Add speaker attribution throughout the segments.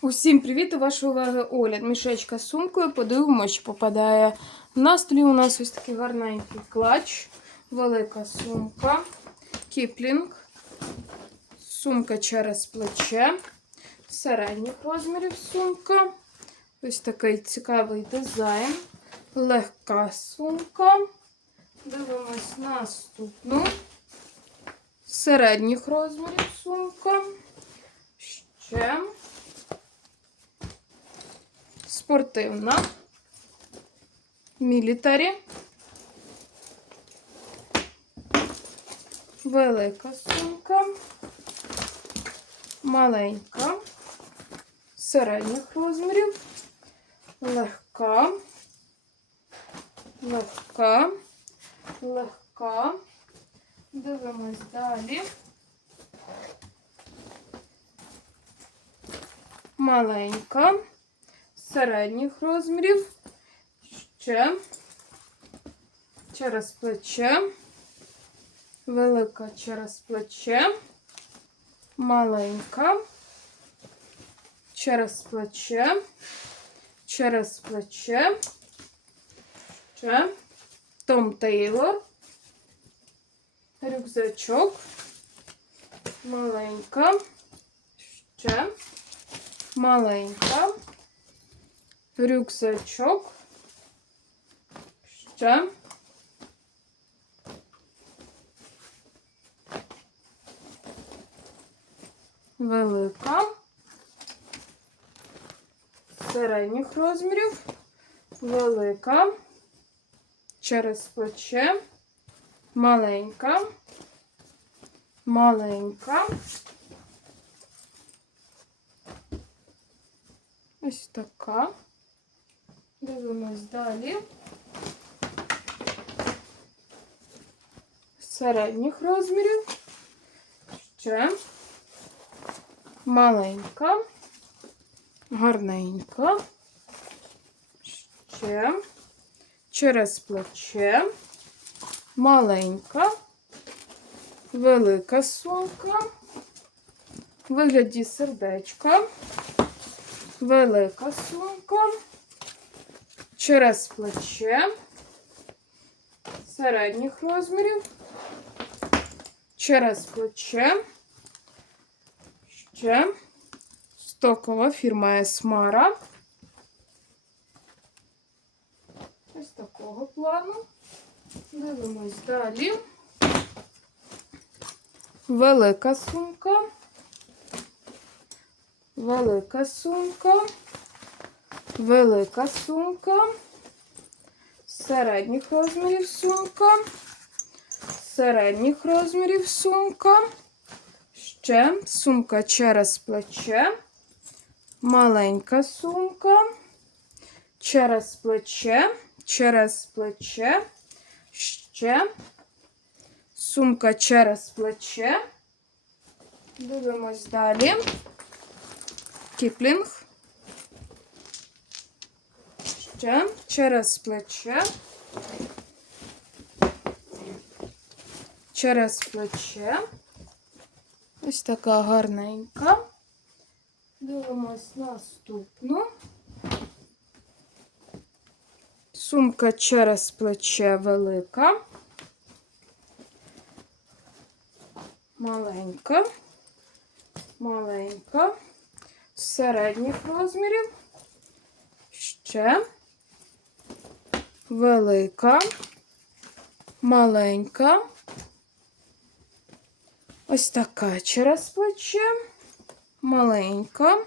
Speaker 1: Усім привіт! До вашої уваги огляд. Мішечка з сумкою. Подивимося, що попадає. На столі у нас ось такий гарненький клач, велика сумка, кіплінг, сумка через плече, середніх розмірів сумка. Ось такий цікавий дизайн, легка сумка. Дивимось наступну. Середніх розмірів сумка. Ще спортивна, мілітарі, велика сумка, маленька, середніх розмірів, легка, легка, легка. Дивимось далі. Маленька середніх розмірів, ще. Через плече, велика через плече, маленька, через плече, через плече, ще. Том Тейлор, рюкзачок, маленька, ще. Маленька рюкзачок. Ще. Велика. Середніх розмірів. Велика. Через плече. Маленька. Маленька. Ось така. Дивимось далі. Середніх розмірів. Ще маленька, гарненька. Ще через плече. Маленька, велика сумка. Вигляді сердечка. Велика сумка через плече середніх розмірів, через плече, ще стокова фірма Есмара. Ось такого плану. Дивимось далі. Велика сумка. Велика сумка велика сумка, середніх розмірів сумка, середніх розмірів сумка, ще сумка через плече, маленька сумка, через плече, через плече, ще сумка через плече. Дивимось далі. Кіплінг ще через плече, через плече. Ось така гарненька. Дивимось наступну. Сумка через плече велика. Маленька, маленька, середніх розмірів. Ще велика, маленька. Ось така через плече, маленька,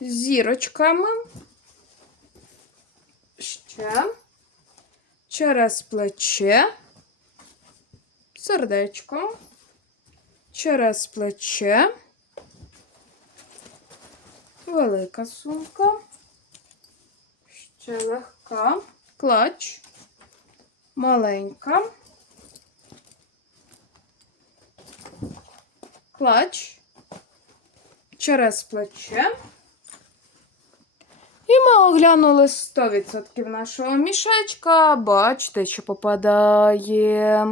Speaker 1: з зірочками. Ще через плече, сердечко, через плече, велика сумка, ще легка, клач, маленька, клач, через плече. І ми оглянули 100% нашого мішечка. Бачите, що попадає.